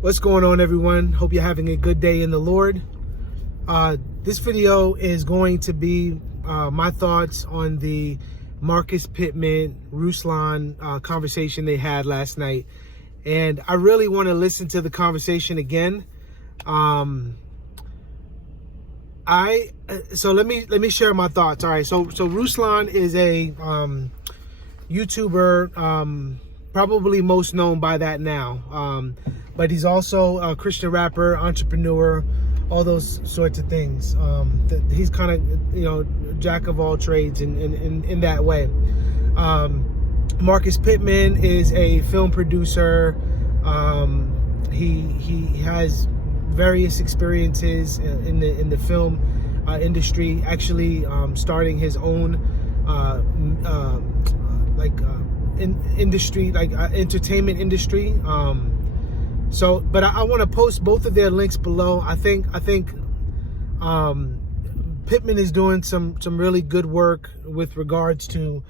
What's going on, everyone? Hope you're having a good day in the Lord. This video is going to be my thoughts on the Marcus Pittman, Ruslan conversation they had last night. And I really want to listen to the conversation again. So let me share my thoughts. All right. So Ruslan is a YouTuber, probably most known by that now. But he's also a Christian rapper, entrepreneur, all those sorts of things. He's kind of, jack of all trades in that way. Marcus Pittman is a film producer. He has various experiences in the film industry, actually starting his own entertainment industry. But I want to post both of their links below. I think Pittman is doing some really good work with regards to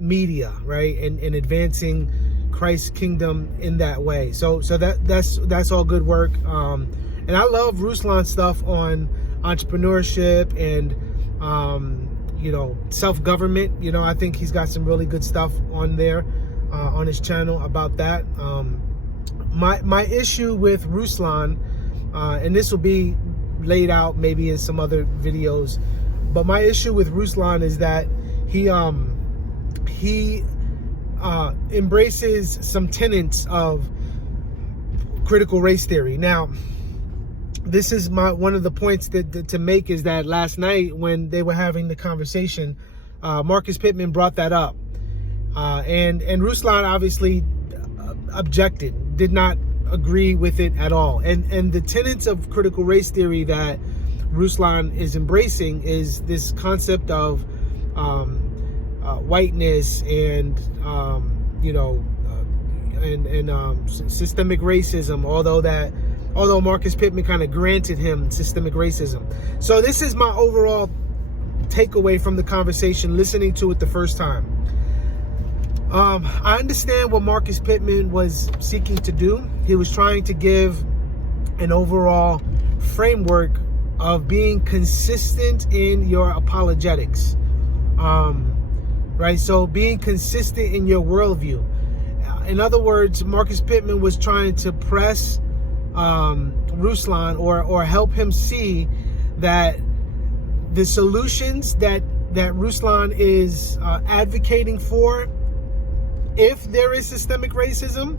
media, right, and advancing Christ's kingdom in that way. So that's all good work. And I love Ruslan's stuff on entrepreneurship and self-government. I think he's got some really good stuff on there on his channel about that. My issue with Ruslan, and this will be laid out maybe in some other videos, but my issue with Ruslan is that he embraces some tenets of critical race theory. Now, this is one of the points to make, is that last night when they were having the conversation, Marcus Pittman brought that up, and Ruslan obviously objected, did not agree with it at all. And the tenets of critical race theory that Ruslan is embracing is this concept of whiteness and systemic racism, although Marcus Pittman kind of granted him systemic racism. So this is my overall takeaway from the conversation, listening to it the first time. I understand what Marcus Pittman was seeking to do. He was trying to give an overall framework of being consistent in your apologetics, right? So being consistent in your worldview. In other words, Marcus Pittman was trying to press Ruslan or help him see that the solutions that Ruslan is advocating for, if there is systemic racism,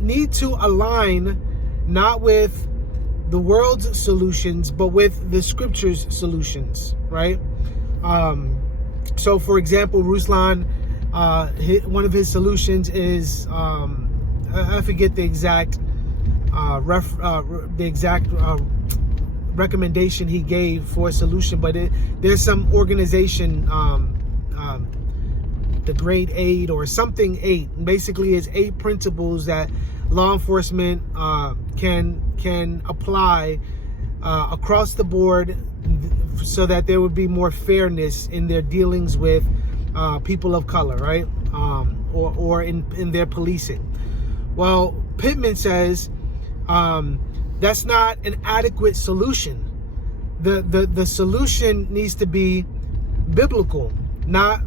need to align not with the world's solutions, but with the scripture's solutions, right? So, for example, Ruslan, one of his solutions is, I forget the exact recommendation he gave for a solution, but there's some organization, the grade 8 or something 8, basically is 8 principles that law enforcement can apply across the board, so that there would be more fairness in their dealings with people of color, right? Or in their policing. Well, Pittman says that's not an adequate solution. The solution needs to be biblical, not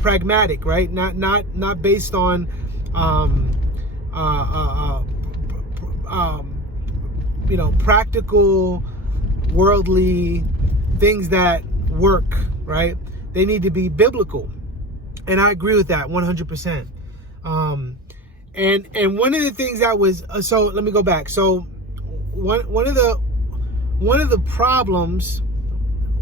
pragmatic, right? Not based on practical worldly things that work, right? They need to be biblical, and I agree with that 100%. And one of the things that was so let me go back. So one of the problems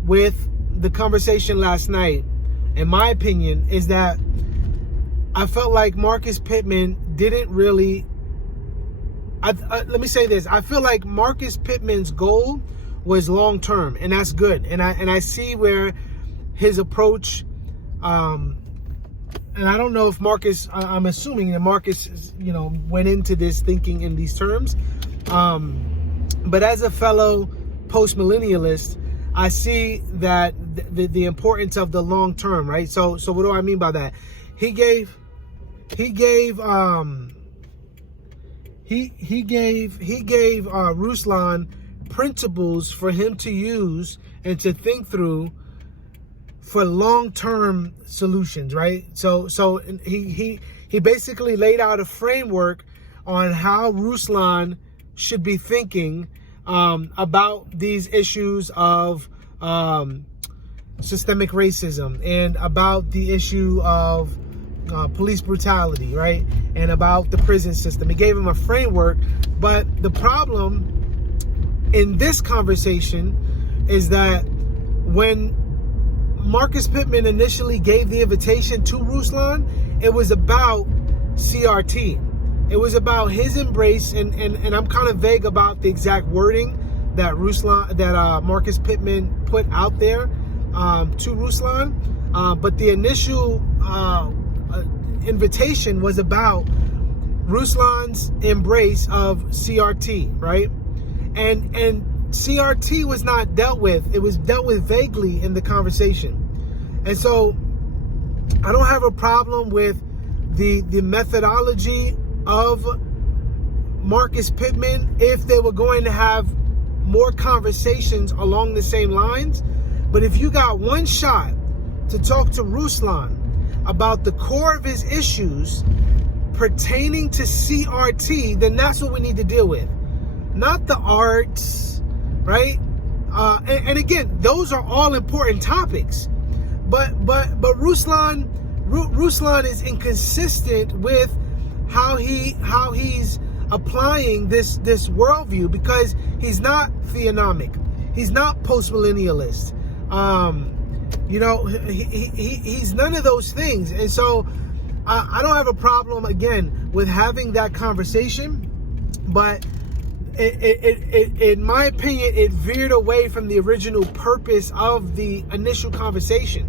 with the conversation last night, in my opinion, is that I felt like Marcus Pittman didn't really. Let me say this: I feel like Marcus Pittman's goal was long term, and that's good. And I see where his approach. And I don't know if Marcus. I'm assuming that Marcus, went into this thinking in these terms. But as a fellow post-millennialist, I see that the importance of the long term, right? So what do I mean by that? He gave he gave Ruslan principles for him to use and to think through for long-term solutions, right? So he basically laid out a framework on how Ruslan should be thinking about these issues of systemic racism, and about the issue of police brutality, right? And about the prison system. He gave him a framework, but the problem in this conversation is that when Marcus Pittman initially gave the invitation to Ruslan, it was about CRT. It was about his embrace, and I'm kind of vague about the exact wording that Marcus Pittman put out there to Ruslan, but the initial invitation was about Ruslan's embrace of CRT, right? And CRT was not dealt with. It was dealt with vaguely in the conversation. And so I don't have a problem with the methodology of Marcus Pittman if they were going to have more conversations along the same lines. But if you got one shot to talk to Ruslan about the core of his issues pertaining to CRT, then that's what we need to deal with. Not the arts, right? And again, those are all important topics. But Ruslan is inconsistent with how he's applying this worldview, because he's not theonomic. He's not postmillennialist. He's none of those things. And so I don't have a problem, again, with having that conversation, but in my opinion, it veered away from the original purpose of the initial conversation.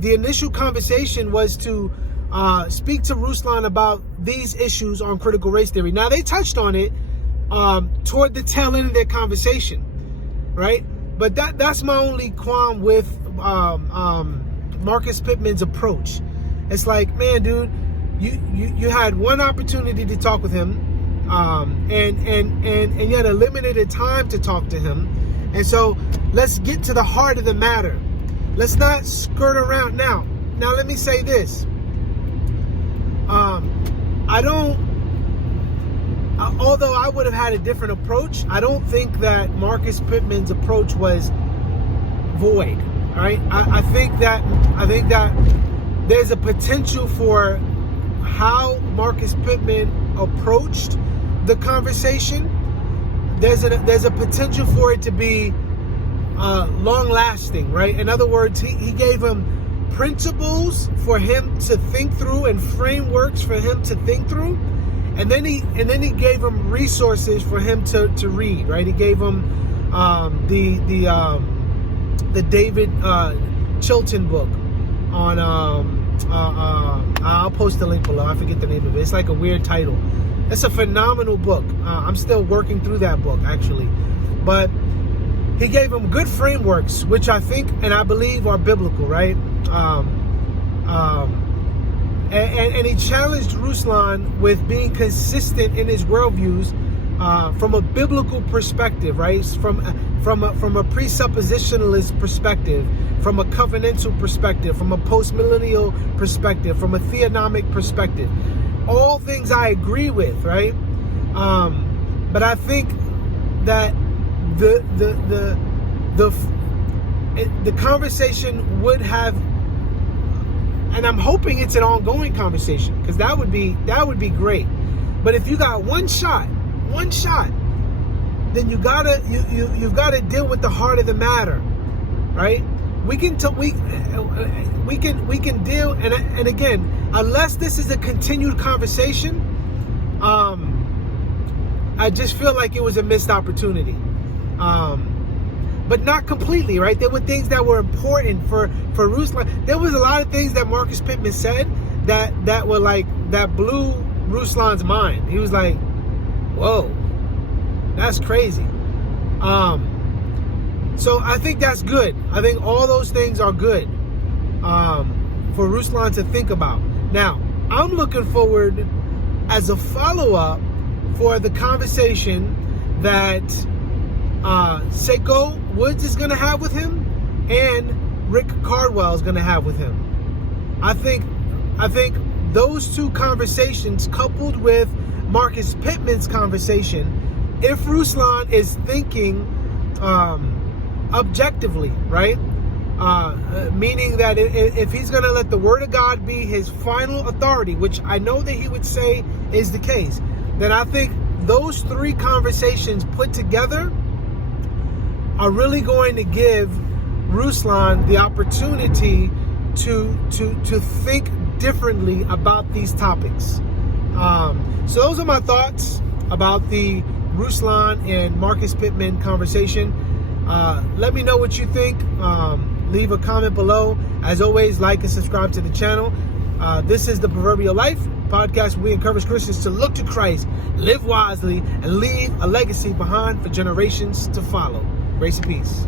The initial conversation was to speak to Ruslan about these issues on critical race theory. Now, they touched on it toward the tail end of their conversation, right? But that's my only qualm with Marcus Pittman's approach. It's like, man, dude, you had one opportunity to talk with him, and you had a limited time to talk to him. And so let's get to the heart of the matter. Let's not skirt around. Now let me say this. Although I would have had a different approach, I don't think that Marcus Pittman's approach was void. Right? I think that there's a potential for how Marcus Pittman approached the conversation. There's a potential for it to be long lasting, right? In other words, he gave him principles for him to think through and frameworks for him to think through, and then he gave him resources for him to read, right? He gave him the David Chilton book on I'll post the link below. I forget the name of it. It's like a weird title. It's a phenomenal book. I'm still working through that book, actually, but he gave him good frameworks, which I think and I believe are biblical, right? And he challenged Ruslan with being consistent in his worldviews from a biblical perspective, right? From a presuppositionalist perspective, from a covenantal perspective, from a postmillennial perspective, from a theonomic perspective. All things I agree with, right? But I think that the conversation would have, and I'm hoping it's an ongoing conversation, because that would be great. But if you got one shot, then you've got to deal with the heart of the matter, right? We can deal, and again, unless this is a continued conversation, I just feel like it was a missed opportunity. But not completely, right? There were things that were important for Ruslan. There was a lot of things that Marcus Pittman said that were like, that blew Ruslan's mind. He was like, whoa, that's crazy. So I think that's good. I think all those things are good for Ruslan to think about. Now, I'm looking forward as a follow-up for the conversation that Seiko Woods is going to have with him and Rick Cardwell is going to have with him. I think those two conversations, coupled with Marcus Pittman's conversation, if Ruslan is thinking objectively, right? Meaning that if he's going to let the Word of God be his final authority, which I know that he would say is the case, then I think those three conversations put together are really going to give Ruslan the opportunity to think differently about these topics. So those are my thoughts about the Ruslan and Marcus Pittman conversation. Let me know what you think. Leave a comment below. As always, like and subscribe to the channel. This is the Proverbial Life podcast where we encourage Christians to look to Christ, live wisely, and leave a legacy behind for generations to follow. Grace and peace.